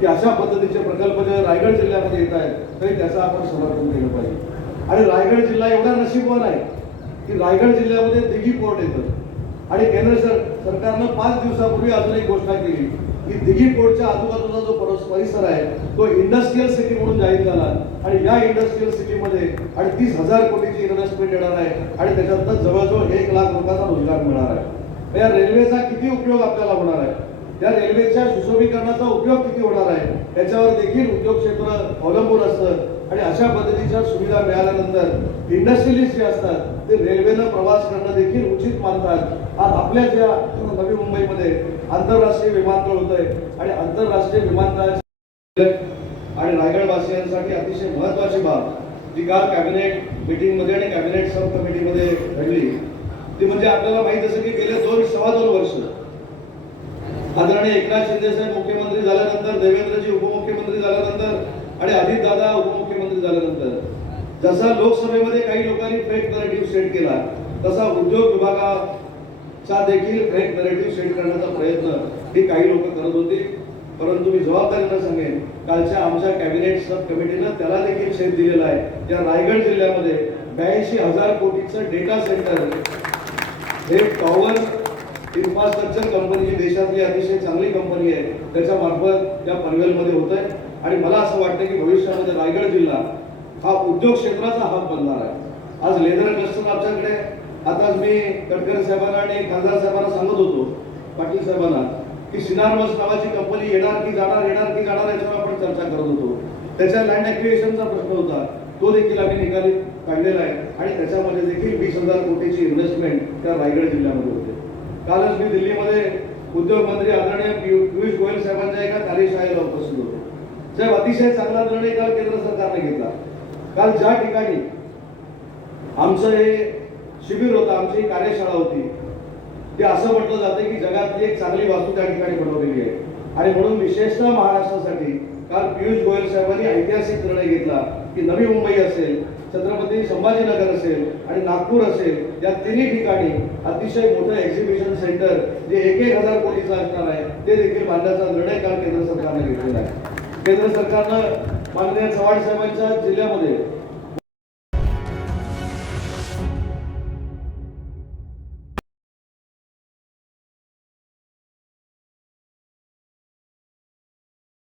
की अशा पद्धतीचे प्रकल्प जे रायगड जिल्ह्यामध्ये येत आहेत तरी त्याचा आपण समर्थन केलं पाहिजे. आणि रायगड जिल्हा एवढा नशीबवान आहे की रायगड जिल्ह्यामध्ये दिघी पोर्ट येतं. आणि केंद्र सर सरकारनं पाच दिवसापूर्वी अजून एक घोषणा केली की दिघी पोर्टच्या आजूबाजूचा जो परस- परिसर आहे तो इंडस्ट्रीयल सिटी म्हणून जाहीर झाला. आणि या इंडस्ट्रीयल सिटीमध्ये अडतीस हजार कोटीची इन्व्हेस्टमेंट येणार आहे आणि त्याच्यातनं जवळजवळ एक लाख लोकांचा रोजगार मिळणार आहे. या रेल्वेचा किती उपयोग आपल्याला होणार आहे? या रेल्वेच्या सुशोभीकरणाचा उपयोग किती होणार आहे? याच्यावर देखील उद्योग क्षेत्र अवलंबून असतं. आणि अशा पद्धतीच्या सुविधा मिळाल्यानंतर इंडस्ट्रियलिस्ट जे असतात ते रेल्वेनं प्रवास करणं देखील उचित मानतात. आज आपल्या ज्या नवी मुंबईमध्ये आंतरराष्ट्रीय विमानतळ होत आहे आणि आंतरराष्ट्रीय विमानतळ आणि रायगडवासियांसाठी अतिशय महत्वाची बाब जी काल कॅबिनेट मीटिंगमध्ये आणि कॅबिनेट सब कमिटीमध्ये घडली. ती म्हणजे आपल्याला माहीत असं की गेले दोन सव्वा दोन वर्ष आदरणीय एकनाथ शिंदे साहेब मुख्यमंत्री झाल्यानंतर देवेंद्रजी उपमुख्यमंत्री झाल्यानंतर आणि अजित दादा उपमुख्यमंत्री झाल्यानंतर. जसा लोकसभेमध्ये काही लोकांनी फेक नरेटिव्ह सेट केला तसा उद्योग विभागाचा देखील फेक नरेटिव्ह सेट करण्याचा प्रयत्न ही काही लोक करत होती. परंतु मी जबाबदारीनं सांगेन कालच्या आमच्या कॅबिनेट सब कमिटीनं त्याला देखील शेत दिलेला आहे. या रायगड जिल्ह्यामध्ये ब्याऐंशी हजार कोटीचं डेटा सेंटर हे टॉवर इन्फ्रास्ट्रक्चर कंपनी जी देशातली अतिशय चांगली कंपनी आहे. त्याच्या मार्फत या पनवेलमध्ये होत आहे. आणि मला असं वाटतं की भविष्यामध्ये रायगड जिल्हा हा उद्योग क्षेत्राचा हब बनणार आहे. आज लेदर क्लस्टर आमच्याकडे आताच मी गडकरी साहेबांना आणि खासदार साहेबांना सांगत होतो पाटील साहेबांना की सिनारमस नावाची कंपनी येणार की जाणार येणार की जाणार याच्यावर आपण चर्चा करत होतो. त्याच्या लँड ॲक्विएशनचा प्रश्न होता. तो देखील आम्ही निकाली काढलेला आहे. आणि त्याच्यामध्ये देखील वीस हजार कोटीची इन्व्हेस्टमेंट त्या रायगड जिल्ह्यामध्ये होते. कालच मी दिल्लीमध्ये उद्योग मंत्री आदरणीय पियुष गोयल साहेबांच्या एका कार्यशाळेला उपस्थित होतो. साहेब अतिशय चांगला निर्णय काल केंद्र सरकारने घेतला. काल ज्या ठिकाणी आमचं हे शिबिर होतं आमची कार्यशाळा होती ते असं म्हटलं जातं की जगातली एक चांगली वास्तू त्या ठिकाणी बनवलेली आहे. आणि म्हणून विशेषतः महाराष्ट्रासाठी काल पियुष गोयल साहेबांनी ऐतिहासिक निर्णय घेतला की नवी मुंबई असेल छत्रपती संभाजीनगर असेल आणि नागपूर असेल या तिन्ही ठिकाणी अतिशय मोठं एक्झिबिशन सेंटर जे एक एक हजार कोटीचं असणार आहे ते देखील बांधण्याचा निर्णय काल केंद्र सरकारने घेतलेला आहे. केंद्र सरकारनं माननीय चव्हाण साहेबांच्या जिल्ह्यामध्ये